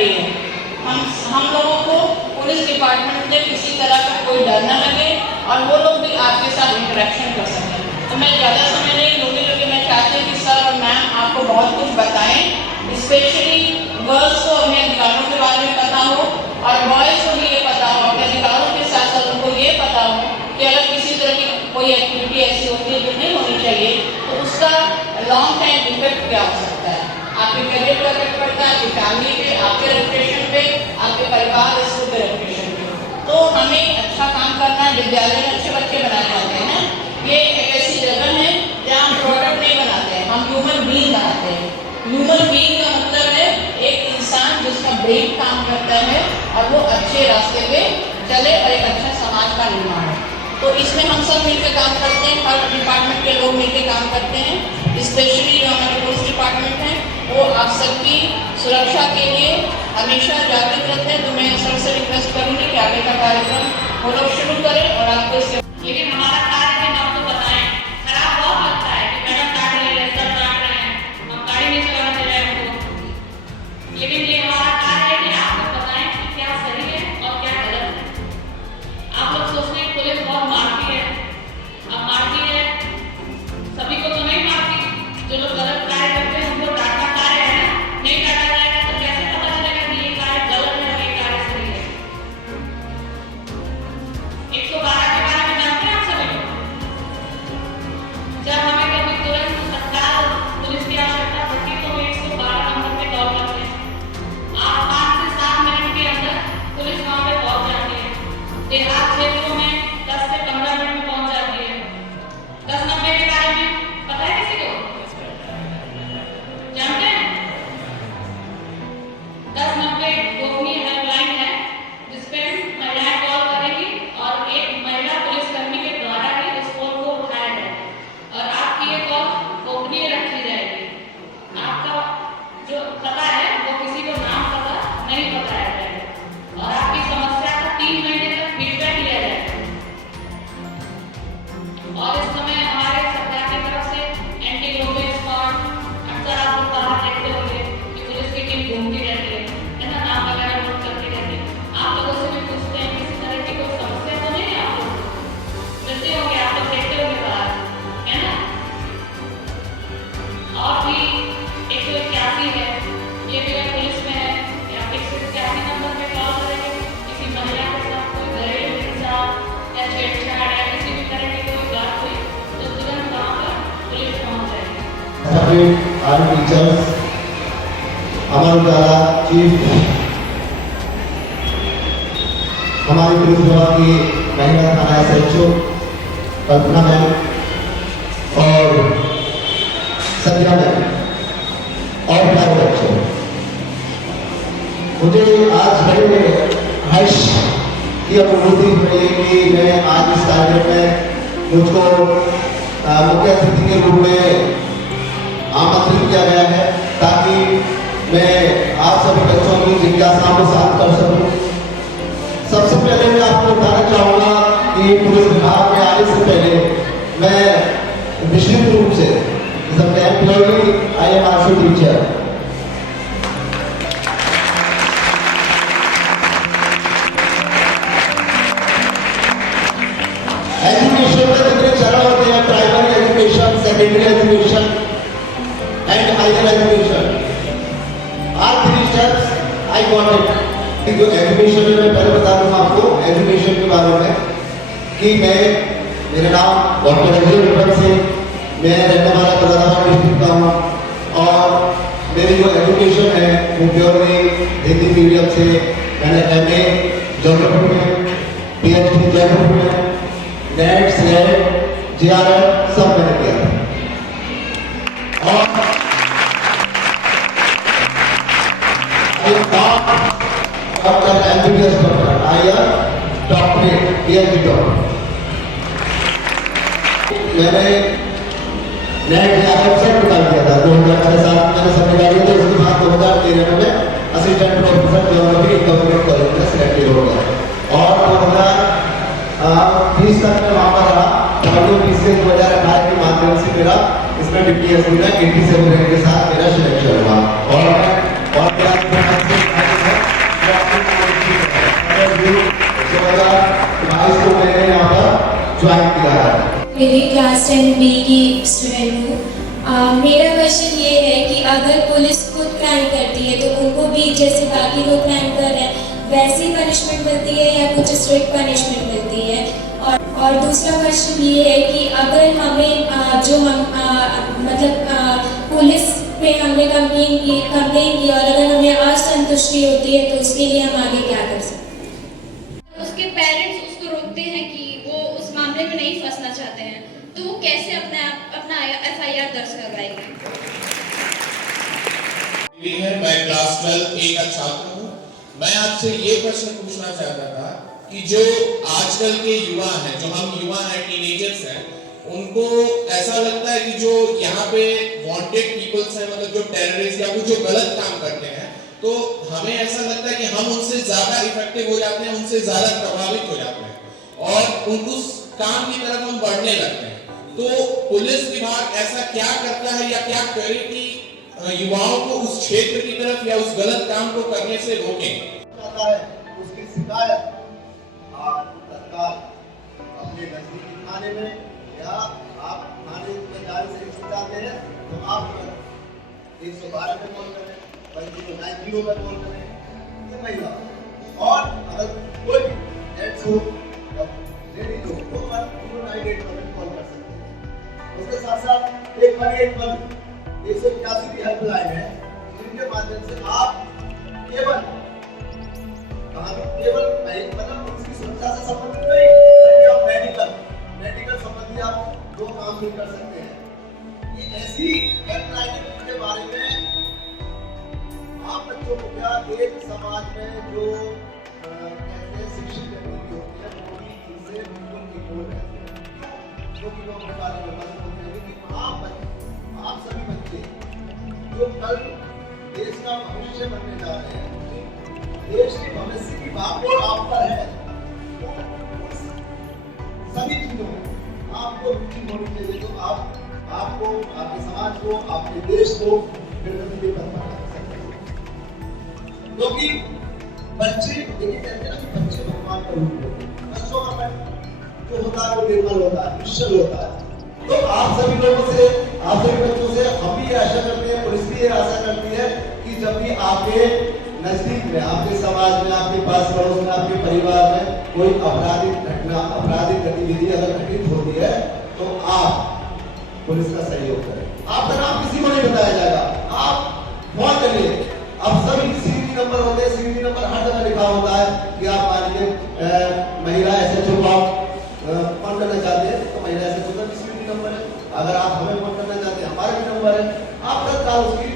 Day है। हम लोगों को पुलिस डिपार्टमेंट में किसी तरह का कोई डर न लगे और वो लोग भी आपके साथ इंटरेक्शन कर सकें। तो मैं ज़्यादा समय नहीं लूँगी, क्योंकि मैं चाहती हूँ कि सर और मैम आपको बहुत कुछ बताएं, स्पेशली गर्ल्स को अपने अधिकारों के बारे में पता हो और बॉयज़ को भी ये पता हो, अपने अधिकारों के साथ साथ उनको ये पता हो कि अगर किसी तरह की कोई एक्टिविटी ऐसी होती है जो नहीं होनी चाहिए तो उसका लॉन्ग टाइम इफेक्ट क्या हो सकता है। आपके करियर पर इफेक्ट पड़ता है, आपकी फैमिली पे, आपके रेपुटेशन पे, आपके परिवार स्कूल के रेपुटेशन पे। तो हमें अच्छा काम करना है, विद्यालय में अच्छे बच्चे बनाने होते हैं। ये एक ऐसी जगह है जहाँ हम प्रोडक्ट नहीं बनाते हैं, हम ह्यूमन बीइंग बनाते हैं। ह्यूमन बीइंग का मतलब है एक इंसान जिसका ब्रेन काम करता है और वो अच्छे रास्ते पे चले और एक अच्छा समाज का निर्माण है। तो इसमें हम सब मिलकर काम करते हैं, हर डिपार्टमेंट के लोग मिलकर काम करते हैं। स्पेशली जो हमारे पुलिस डिपार्टमेंट है वो आप सबकी सुरक्षा के लिए हमेशा जागरूक रहते हैं। तो मैं सबसे रिक्वेस्ट करूँगी कि आगे का कार्यक्रम वो लोग शुरू करें और आपको इससे। लेकिन हमारा कार्य है, आपको बताएं, खराब बहुत लगता है कि मैडम काट ले रहे, सर काट रहे हैं, हम गाड़ी नहीं चलाने दे रहे हैं हमको। लेकिन ये हमारा कार्य है कि आपको बताएं कि क्या सही है और क्या गलत है। आप लोग सोचते हैं पुलिस बहुत मारती है, अब मारती है, सभी को तो नहीं मारती। जो लोग गलत कार्य करते हैं उनको डांटना कार्य है ना, नहीं डांटा जाएगा तो कैसे पता चलेगा कि ये कार्य गलत है और ये कार्य सही है। 112 के बारे में जानते हैं आप सभी लोग? जब हमें कभी तुरंत तत्काल पुलिस की आवश्यकता पड़ती है तो हम 112 नंबर पे कॉल करते हैं। 5 से 7 मिनट के अंदर पुलिस वहां पे पहुंच जाती है। देहात क्षेत्रों में 10 से 15 मिनट में पहुंच जाती है। 1090 के बारे में पता है किसी को? जानते हैं? 1090 गोपनीय हेल्पलाइन है जिसपे महिलाएं कॉल करेंगी और एक महिला पुलिसकर्मी के द्वारा ही उस फोन को उठाया जाएगा और आपकी ये कॉल गोपनीय रखी जाएगी। आपका जो पता है वो किसी को नाम पता नहीं बताया जाएगा और आपकी समस्या का 3 महीने तक फीडबैक लिया जाएगा। और इस समय हमारे सरकार की तरफ से एंटी ग्लोबल स्क्वाड, अक्सर आप लोग बाहर देखते होंगे कि पुलिस की टीम घूमती रहती है ना, नाम वगैरह नोट करती रहती है। आप लोगों से भी पूछते हैं किसी तरह की कोई समस्या तो नहीं है? आप लोग मिलते होंगे, आप लोग देखते होंगे बाहर, है ना? और भी 181 है, ये भी अगर पुलिस में है या 181 नंबर पे कॉल करेंगे, किसी महिला के साथ कोई घरेलू हिंसा या छेड़छाड़ या किसी भी तरह की कोई बात हुई तो तुरंत वहाँ पर पुलिस पहुँच जाएगी। Army teachers, Amar Ujala chief, हमारी पुलिस विभाग की महिला थाना एसएचओ कल्पना मैम और संध्या मैम और प्यारे बच्चों, मुझे आज बड़े हर्ष की अनुभूति हुई कि मैं आज इस कार्यक्रम में मुझको मुख्य अतिथि के रूप में आमंत्रित किया गया है ताकि मैं आप सभी बच्चों की जिज्ञासाओं को शांत कर सकूं। सबसे पहले मैं आपको बताना चाहूँगा कि पुलिस विभाग में आने से पहले मैं निश्चित रूप से employee I am also teacher. Education में कितने चरण होते हैं? Primary education, secondary education and higher education. All 3 steps I got it। जो एजुकेशन में मैं पहले बता दूं आपको एजुकेशन के बारे में कि मेरा नाम डॉक्टर अजय विपन सिंह, मैं रहने वाला मुरादाबाद डिस्ट्रिक्ट का हूँ और मेरी जो एजुकेशन है वो प्योरली हिंदी मीडियम से मैंने MA ज्योग्राफी में, PhD ज्योग्राफी में, नेट स्लेट JRF सब मैंने किया और डॉक्टर MBBS डॉक्टर आया डॉक्टरेट PhD डॉक्टर। मैंने नेट JRF से निकाल दिया था 2006-7 मैंने सब निकाल दिया था। उसके बाद 2013 में assistant professor geography government college में सिलेक्टेड हो गया और 2020 तक मैं वहाँ पर रहा और 2018 के माध्यम से मेरा इसमें डिप्टी एसपी में 87 रैंक के साथ मेरा सिलेक्शन हुआ और अगर पुलिस खुद क्राइम करती है तो उनको भी जैसे बाकी लोग क्राइम कर रहे हैं वैसी पनिशमेंट मिलती है या कुछ स्ट्रिक्ट पनिशमेंट मिलती है? और दूसरा क्वेश्चन ये है कि अगर हमें पुलिस पे हमने कंप्लेन की और अगर हमें असंतुष्टि होती है तो उसके लिए हम आगे क्या कर सकते हैं? उसके पेरेंट्स उसको रोकते हैं कि वो उस मामले में नहीं फंसना चाहते हैं, तो वो कैसे अपना FIR दर्ज करवाएंगे? मैं क्लास 12 A का छात्र हूँ। मैं आपसे ये प्रश्न पूछना चाहता था कि जो आजकल के युवा हैं, जो हम युवा हैं, टीनेजर्स हैं, उनको ऐसा लगता है कि जो यहाँ पे वांटेड पीपल्स हैं, मतलब जो टेररिस्ट या कुछ जो गलत काम करते हैं, तो हमें ऐसा लगता है कि हम उनसे ज्यादा इफेक्टिव हो जाते हैं, उनसे ज्यादा प्रभावित हो जाते हैं और उस काम की तरफ हम बढ़ने लगते हैं। तो पुलिस विभाग ऐसा क्या करता है या क्या करे कि युवाओं को उस क्षेत्र की तरफ या उस गलत काम को करने से रोकें? उसकी शिकायत आप तत्काल अपने नजदीकी थाने में या आप थाने में जाने से चाहते हैं तो आप 112 पे कॉल करें, 90 पे कॉल करें, ये महिला। और अगर कोई भी जेंट्स हो या लेडीज हो तो 098 पर कॉल कर सकते हैं। उसके साथ साथ 181 की हेल्पलाइन है, जिनके माध्यम से आप केवल उसकी सुरक्षा से संबंधित नहीं, बल्कि आप मेडिकल संबंधी आप दो काम भी कर सकते हैं। ये ऐसी हेल्पलाइन के बारे में आप बच्चों को क्या एक समाज में जो कहते हैं शिक्षित व्यक्ति होती है वो भी इनसे बिल्कुल निकोल रहते हैं, जो कि लोग के बारे में बात होते हैं कि आप सभी बच्चे जो कल देश का भविष्य बनने जा रहे हैं, देश के भविष्य की बात आप पर है, सभी चीजों में आपको रुचि होनी चाहिए, तो आपको आपके समाज को, आपके देश को प्रगति के पथ पर ला सकते हैं। क्योंकि बच्चे देखिए कहते हैं कि बच्चे भगवान का रूप होते हैं, बच्चों का मन जो होता है वो निर्मल होता है, निश्चल होता है। तो आप सभी लोगों से, आप सभी बच्चों से हम भी आशा करते हैं, पुलिस भी आशा करती है कि जब भी आपके नजदीक में, आपके समाज में, आपके पास पड़ोस में, आपके परिवार में कोई आपराधिक घटना, आपराधिक गतिविधि अगर घटित होती है तो आप पुलिस का सहयोग करें। आपका नाम किसी को नहीं बताया जाएगा, आप फोन करिए। अब सभी CVV नंबर होते हैं, CVV नंबर हर जगह लिखा होता है कि आप मान लीजिए महिला SHO को आप फोन करना चाहते हैं तो महिला SHO का CVV नंबर है। अगर आप हमें फोन करना चाहते हैं, हमारा भी नंबर है। आप तत्काल उसकी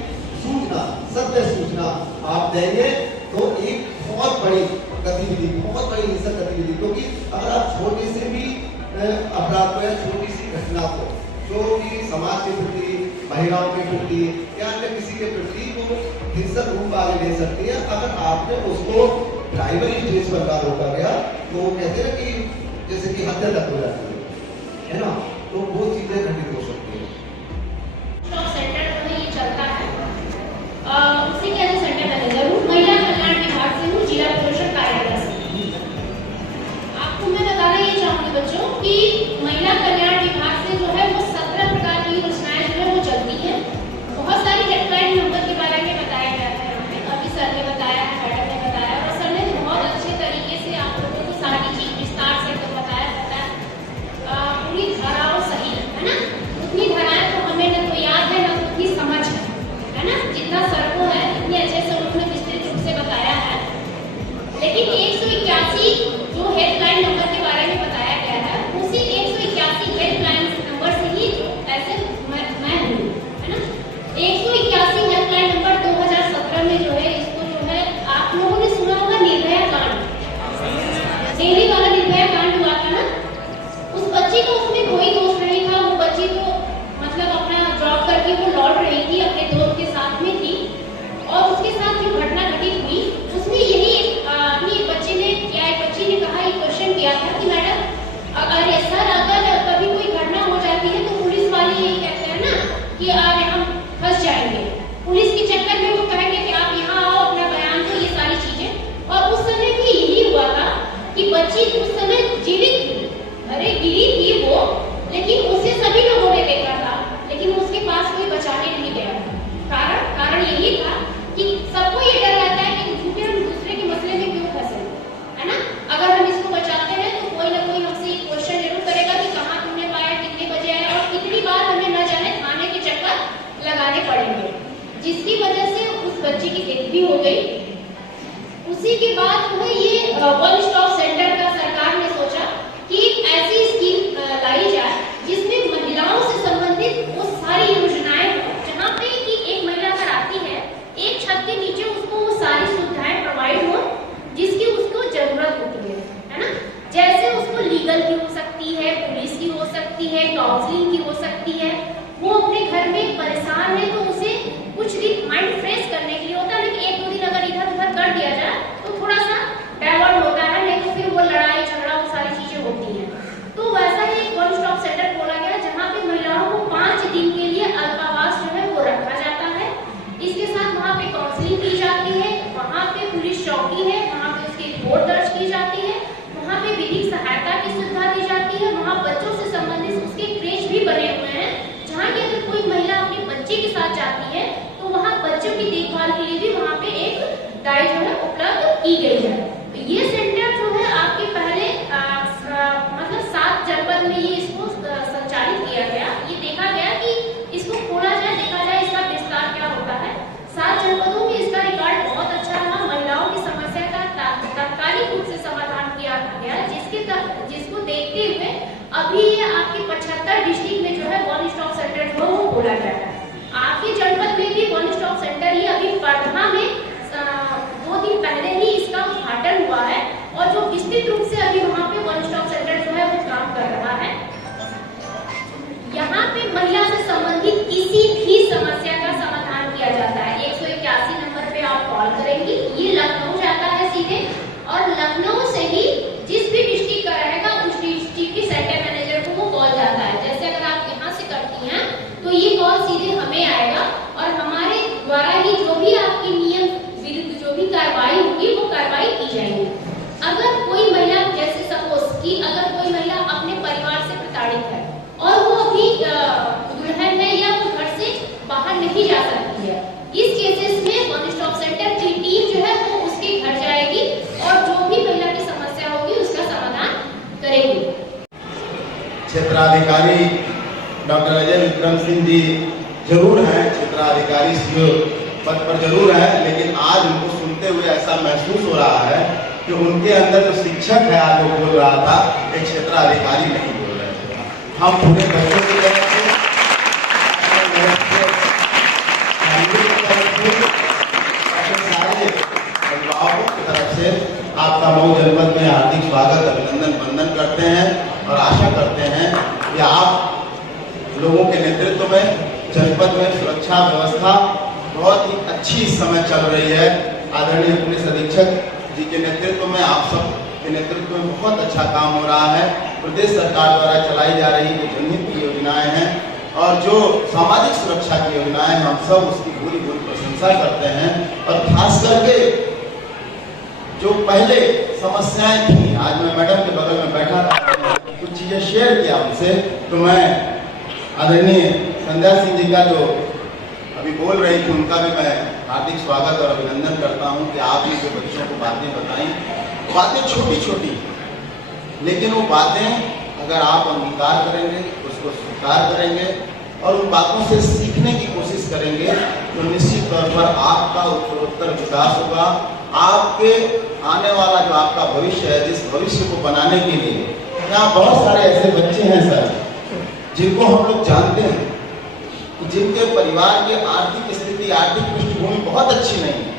सूचना, सत्य सूचना आप देंगे तो एक बहुत बड़ी गतिविधि, बहुत बड़ी हिंसक गतिविधि, क्योंकि अगर आप छोटे से भी अपराध को या छोटी सी घटना को जो कि समाज के प्रति, महिलाओं के प्रति या अन्य किसी के प्रति वो हिंसक रूप आगे ले सकती है, अगर आपने उसको प्राइमरी स्टेज पर ला रोका गया तो वो कहते हैं कि जैसे कि हत्या तक हो जाती है ना, तो वो चीजें घटित हो सकती है। सेंटर में ये चलता है, उसी के अंदर सेंटर मैनेजर हूँ, महिला कल्याण विभाग से हूँ, जिला पोषण कार्यालय से। आपको मैं बताना ये चाहूँगी बच्चों कि महिला कल्याण विभाग से जो है वो 17 प्रकार की योजनाएं जो है वो चलती हैं। बहुत सारी हेल्पलाइन नंबर के बारे में बताया गया है हमें, अभी सर ने बताया है, मैडम ने बताया, और सर ने बहुत अच्छे तरीके से आप लोगों को सारी चीज विस्तार से तो बताया पूरी धाराओं सही है ना। उतनी धाराएं तो हमें न तो याद है न उतनी समझ है ना, जितना सर को है इतने अच्छे से उन्होंने विस्तृत रूप से बताया है। लेकिन 181 जो हेल्पलाइन नंबर के बारे में बताया गया है, उसी 181 हेल्पलाइन नंबर से ही जो ऐसे मैं हूँ है ना। 181 हेल्पलाइन नंबर 2017 में जो है इसको जो है आप लोगों ने सुना होगा निर्भया कांड, दिल्ली वाला निर्भया कांड हुआ था ना। उस बच्ची का उसमें कोई दोष नहीं था, वो बच्ची तो मतलब अपना जॉब करके वो लौट रही थी, अपने दोस्त के साथ में थी, और उसके साथ जो घटना घटित हुई उसमें यही एक बच्चे ने या एक बच्ची ने कहा, एक क्वेश्चन किया था कि यही था कि सबको ये डर रहता है कि झूठे हम दूसरे के मसले में क्यों फंसे, है ना। अगर हम इसको बचाते हैं तो कोई ना कोई हमसे क्वेश्चन जरूर करेगा कि कहाँ तुमने पाया, कितने बजे आए, और कितनी बार हमें न जाने थाने के चक्कर लगाने पड़ेंगे, जिसकी वजह से उस बच्चे की डेथ भी हो गई। उसी के बाद जो है ये वन स्टॉप सेंटर का सरकार ने सोचा कि ऐसी स्कीम लाई जाए जिसमें महिलाओं से संबंधित वो सारी योजनाएं हो, जहाँ पे कि एक महिला अगर आती है एक छत के नीचे उसको वो सारी सुविधाएं प्रोवाइड हो जिसकी उसको जरूरत होती है ना। जैसे उसको लीगल की हो सकती है, पुलिस की हो सकती है, काउंसलिंग की हो सकती है। वो अपने घर में परेशान है तो उसे कुछ दिन माइंड फ्रेश करने के लिए होता है, लेकिन एक दो दिन अगर इधर उधर कर दिया जाए तो थोड़ा सा डाइवर्ट होता है, नहीं तो फिर वो लड़ाई झगड़ा वो सारी चीजें होती हैं। तो वैसा ही एक वन स्टॉप सेंटर खोला गया जहाँ पे महिलाओं को 5 दिन के लिए अल्पावास जो है वो रखा जाता है। इसके साथ वहाँ पे काउंसलिंग की जाती है, वहाँ पे पुलिस चौकी है, वहाँ पे उसकी रिपोर्ट दर्ज की जाती है, वहाँ पे विधिक सहायता की सुविधा दी जाती है, वहाँ बच्चों से संबंधित उसके क्रेच भी बने हुए हैं, जहाँ की अगर कोई महिला अपने बच्चे के साथ जाती है तो वहाँ बच्चों की देखभाल के लिए भी वहाँ पे एक गाइड जो है उपलब्ध की गई है। तो ये सेंटर जो है आपके पहले मतलब 7 जनपद में ये इसको संचालित किया गया। ये देखा गया कि इसको खोला जाए, देखा जाए इसका विस्तार क्या होता है। 7 जनपदों में इसका रिकॉर्ड बहुत अच्छा रहा। महिलाओं की समस्या का तात्कालिक रूप से समाधान किया गया, जिसको देखते हुए अभी ये आपके 75 डिस्ट्रिक्ट में जो है वन स्टॉप सेंटर जो है वो खोला गया है। आपके जनपद में भी वन स्टॉप सेंटर ही अभी पटना में 2 दिन पहले ही इसका उद्घाटन हुआ है, और जो विस्तृत रूप से अभी वहाँ पे वन स्टॉप सेंटर जो है वो काम कर रहा है। यहाँ पे महिला से संबंधित किसी भी समस्या का समाधान किया जाता है। 181 नंबर पे आप कॉल करेंगी, ये लखनऊ जाता है सीधे, और लखनऊ से ही जिस भी डिस्ट्रिक्ट का रहेगा उस डिस्ट्रिक्ट के सेंटर मैनेजर को वो कॉल जाता है। जैसे अगर आप यहाँ से करती हैं तो ये कॉल सीधे हमें आएगा, और हमारे द्वारा ही जो भी आपकी नियम विरुद्ध जो भी कार्रवाई होगी वो कार्रवाई की जाएगी। अगर कोई महिला, जैसे सपोज कि अगर कोई महिला अपने परिवार से प्रताड़ित है और वो अभी दुल्हन है या वो घर से बाहर नहीं जा सकती है, इस केसेस में वन स्टॉप सेंटर की टीम जो है वो उसके घर जाएगी और जो भी महिला की समस्या होगी उसका समाधान करेगी। क्षेत्राधिकारी डॉक्टर अजय विक्रम सिंह जी जरूर हैं, क्षेत्राधिकारी सीओ पद पर जरूर है, लेकिन आज उनको सुनते हुए ऐसा महसूस हो रहा है कि उनके अंदर जो शिक्षक है आज वो बोल रहा था, एक क्षेत्राधिकारी नहीं बोल रहे थे। हम पूरे बच्चों की तरफ से, सारे अभिभावकों की तरफ से आपका मऊ जनपद में हार्दिक स्वागत, अभिनंदन, वंदन करते हैं और आशा करते हैं कि आप लोगों के नेतृत्व में जनपद में सुरक्षा व्यवस्था बहुत ही अच्छी इस समय चल रही है। आदरणीय पुलिस अधीक्षक जी के नेतृत्व में, आप सब के नेतृत्व में बहुत अच्छा काम हो रहा है। प्रदेश सरकार द्वारा चलाई जा रही जो जनहित की योजनाएं हैं और जो सामाजिक सुरक्षा की योजनाएं, हम सब उसकी पूरी प्रशंसा करते हैं। और खास करके जो पहले समस्याएं थी, आज मैं मैडम के बगल में बैठा था, कुछ चीजें शेयर किया उनसे, तो मैं आदरणीय संध्या सिंह जी का जो अभी बोल रही थी उनका भी मैं हार्दिक स्वागत और अभिनंदन करता हूं कि आपने जो बच्चों को बातें बताई, बातें छोटी छोटी, लेकिन वो बातें अगर आप अंगीकार करेंगे, उसको स्वीकार करेंगे और उन बातों से सीखने की कोशिश करेंगे तो निश्चित तौर पर आपका उत्तरोत्तर विकास होगा। आपके आने वाला जो आपका भविष्य है, जिस भविष्य को बनाने के लिए यहाँ बहुत सारे ऐसे बच्चे हैं सर, जिनको हम लोग जानते हैं कि जिनके परिवार की आर्थिक स्थिति, आर्थिक पृष्ठभूमि बहुत अच्छी नहीं है।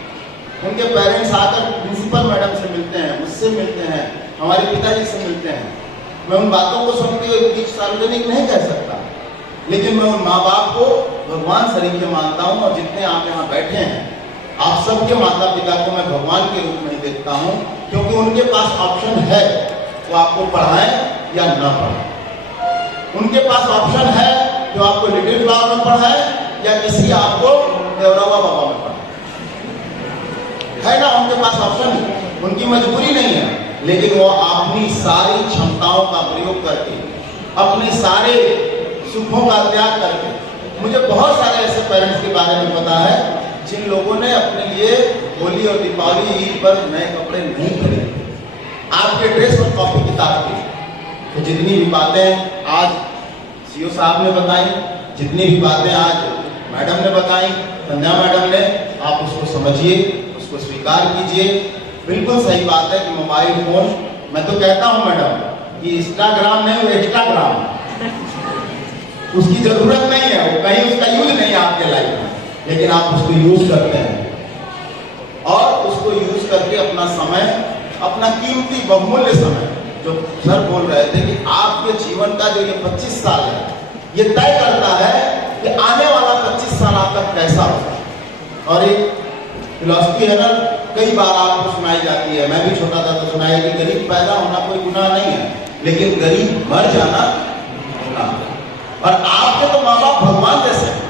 उनके पेरेंट्स आकर प्रिंसिपल मैडम से मिलते हैं, मुझसे मिलते हैं, हमारे पिताजी से मिलते हैं। मैं उन बातों को सुनते हुए बीच सार्वजनिक नहीं कह सकता, लेकिन मैं उन माँ बाप को भगवान सरीखे मानता हूँ। और जितने आप यहाँ बैठे हैं, आप सबके माता पिता को मैं भगवान के रूप में ही देखता हूँ, क्योंकि उनके पास ऑप्शन है, वो आपको पढ़ाएं या न पढ़ाएं। उनके पास ऑप्शन है जो आपको लिटिल फ्लावर में पढ़ाए या किसी आपको देवरावा बाबा में पढ़ाए, है ना, उनके पास ऑप्शन, उनकी मजबूरी नहीं है, लेकिन वो अपनी सारी क्षमताओं का प्रयोग करके, अपने सारे सुखों का त्याग करके, मुझे बहुत सारे ऐसे पेरेंट्स के बारे में पता है जिन लोगों ने अपने लिए होली और दीपावली ईद पर नए कपड़े नहीं खरीदे, आपके ड्रेस और कॉपी किताब की, तो जितनी भी बातें आज सीओ साहब ने बताई, जितनी भी बातें आज मैडम ने बताई, संध्या मैडम ने, आप उसको समझिए, उसको स्वीकार कीजिए। बिल्कुल सही बात है कि मोबाइल फोन, मैं तो कहता हूं मैडम कि इंस्टाग्राम नहीं, वो एक्स्ट्राग्राम, उसकी जरूरत नहीं है, वो कहीं उसका यूज नहीं है आपके लाइफ में, लेकिन आप उसको यूज करते हैं और उसको यूज करके अपना समय, अपना कीमती बहुमूल्य समय, जो सर बोल रहे थे कि आपके जीवन का जो ये 25 साल है, ये तय करता है कि आने वाला 25 साल आपका कैसा होगा। और एक फिलॉसफी है ना, कई बार आपको सुनाई जाती है, मैं भी छोटा था तो सुनाई कि गरीब पैदा होना कोई गुनाह नहीं है, लेकिन गरीब मर जाना गुनाह है। और आपके तो माँ बाप भगवान जैसे हैं,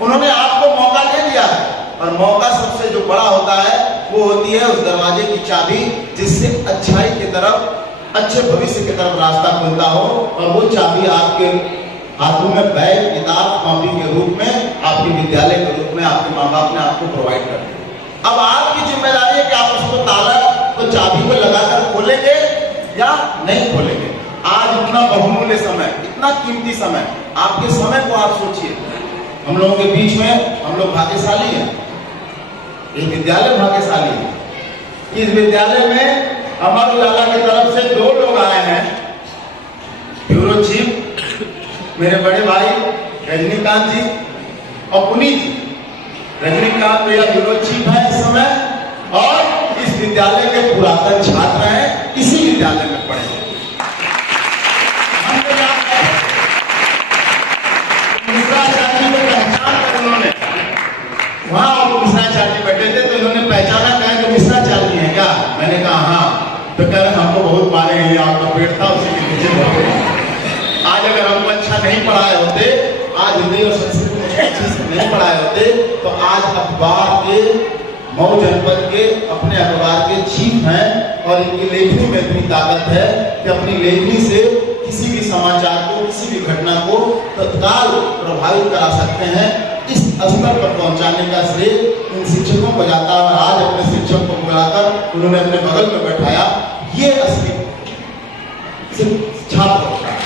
उन्होंने आपको मौका दे दिया है, और मौका सबसे जो बड़ा होता है वो होती है उस दरवाजे की चाबी, जिससे अच्छाई की तरफ, अच्छे भविष्य की तरफ रास्ता खुलता हो, और वो चाबी आपके हाथों में बैग, किताब, कॉपी के रूप में, आपके विद्यालय के रूप में आपके माँ बाप ने आपको प्रोवाइड कर दिया। अब आपकी जिम्मेदारी है कि आप उसको ताला, तो चाबी को लगाकर खोलेंगे या नहीं खोलेंगे। आज इतना बहुमूल्य समय, इतना कीमती समय, आपके समय को आप सोचिए। हम लोगों के बीच में हम लोग भाग्यशाली हैं, ये विद्यालय भाग्यशाली है। इस विद्यालय में अमर उजाला की तरफ से 2 लोग आए हैं, ब्यूरो चीफ मेरे बड़े भाई रजनीकांत जी और पुनीत जी। रजनीकांत मेरा ब्यूरो चीफ है इस समय, और इस विद्यालय के पुरातन छात्र हैं, इसी विद्यालय में पढ़े हैं। मिश्राचार्य को पहचान कर उन्होंने, वहां मिश्राचार्य बैठे थे तो इन्होंने पहचाना, कहा कि मिश्राचार्य है क्या? मैंने कहा हाँ। तो कह रहे हमको बहुत मारे हैं, आपका पेड़ था उसी के नीचे बहुत। आज अगर हमको अच्छा नहीं पढ़ाए होते, आज हिंदी और संस्कृत में अच्छे से नहीं पढ़ाए होते, तो आज अखबार के, मऊ जनपद के अपने अखबार के चीफ हैं, और इनकी लेखनी में इतनी ताकत है कि अपनी लेखनी से किसी भी समाचार को, किसी भी घटना को तत्काल प्रभावित करा सकते हैं। इस स्तर पर पहुंचाने का श्रेय इन शिक्षकों को जाता है। आज अपने शिक्षक को बुलाकर उन्होंने अपने बगल में बैठाया, ये असली छात्र होता है।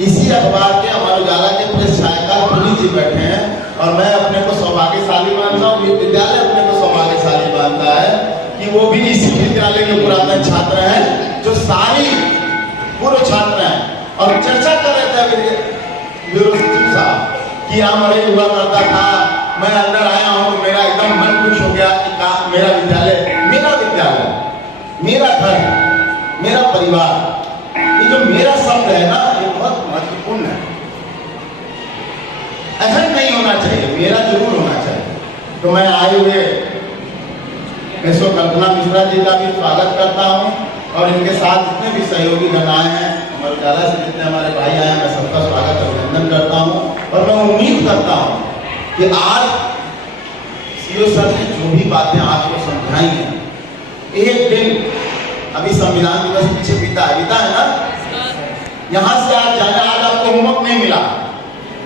इसी अखबार के अमर उजाला के प्रेस छायाकार पुनीत जी बैठे हैं, और मैं अपने को सौभाग्यशाली मानता हूँ, ये विद्यालय अपने को सौभाग्यशाली मानता है कि वो भी इसी विद्यालय के पुरातन छात्र हैं, जो सारी पूर्व छात्र हैं। और चर्चा कर रहे थे ब्यूरो चीफ साहब कि हमारे हुआ करता था, मैं अंदर आया हूँ तो मेरा एकदम मन खुश हो गया कि मेरा विद्यालय, मेरा घर, मेरा परिवार, ये जो मेरा शब्द है ना, ये बहुत महत्वपूर्ण है। अहम नहीं होना चाहिए, मेरा जरूर होना चाहिए। तो मैं आए हुए एसओ कल्पना मिश्रा जी का भी स्वागत करता हूं, और इनके साथ जितने भी सहयोगी गण आए हैं, अमर उजाला से जितने हमारे भाई आए हैं, मैं सबका स्वागत और अभिनंदन करता हूं। और मैं उम्मीद करता हूं कि आज सीओ सर ने जो भी बातें आपको समझाई हैं, एक दिन, अभी संविधान दिवस पीछे बीता है ना, यहाँ से आज जाना, आज आपको होमवर्क नहीं मिला,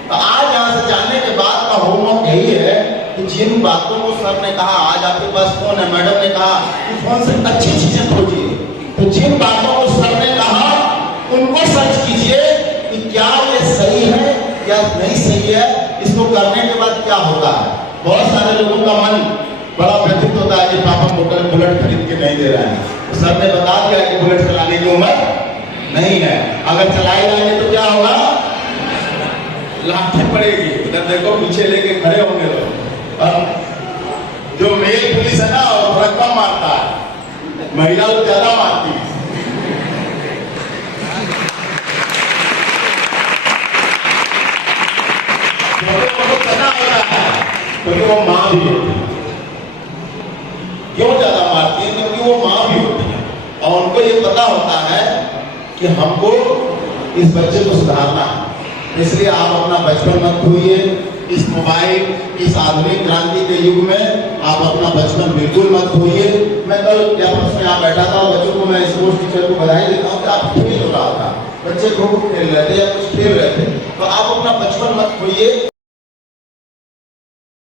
तो आज यहाँ से जाने के बाद का होमवर्क यही है कि जिन बातों को सर ने कहा, आज आपके पास फोन है, मैडम ने कहा कि फोन से अच्छी चीजें खोजिए, तो जिन बातों को सर ने कहा उनको सर्च कीजिए कि क्या ये सही है या नहीं सही है, इसको करने के बाद क्या होता है। बहुत सारे लोगों का मन बड़ा व्यथित होता है कि पापा मोटर बुलेट खरीद के नहीं दे रहे हैं, तो सर ने बता दिया कि बुलेट चलाने की उम्र नहीं है, अगर चलाई जाएंगे तो क्या होगा, लाठी पड़ेगी। उधर देखो पीछे लेके खड़े होंगे लोग, और जो मेल पुलिस है ना वो थोड़ा कम मारता है, महिला लोग ज्यादा मारती है। क्योंकि वो माँ भी होती है। क्यों ज्यादा मारती है? क्योंकि वो माँ भी होती है, और उनको ये पता होता है कि हमको इस बच्चे को सुधारना है। इसलिए आप अपना बचपन मत खोइए, इस मोबाइल, इस आधुनिक क्रांति के युग में आप अपना बचपन बिल्कुल मत खोइए। मैं कल या परसों यहाँ बैठा था और बच्चों को मैं स्पोर्ट्स टीचर को बधाई देता हूँ कि आप खेल हो रहा था, बच्चे खो खो खेल रहे थे या कुछ खेल रहे थे, तो आप अपना बचपन मत खोइए।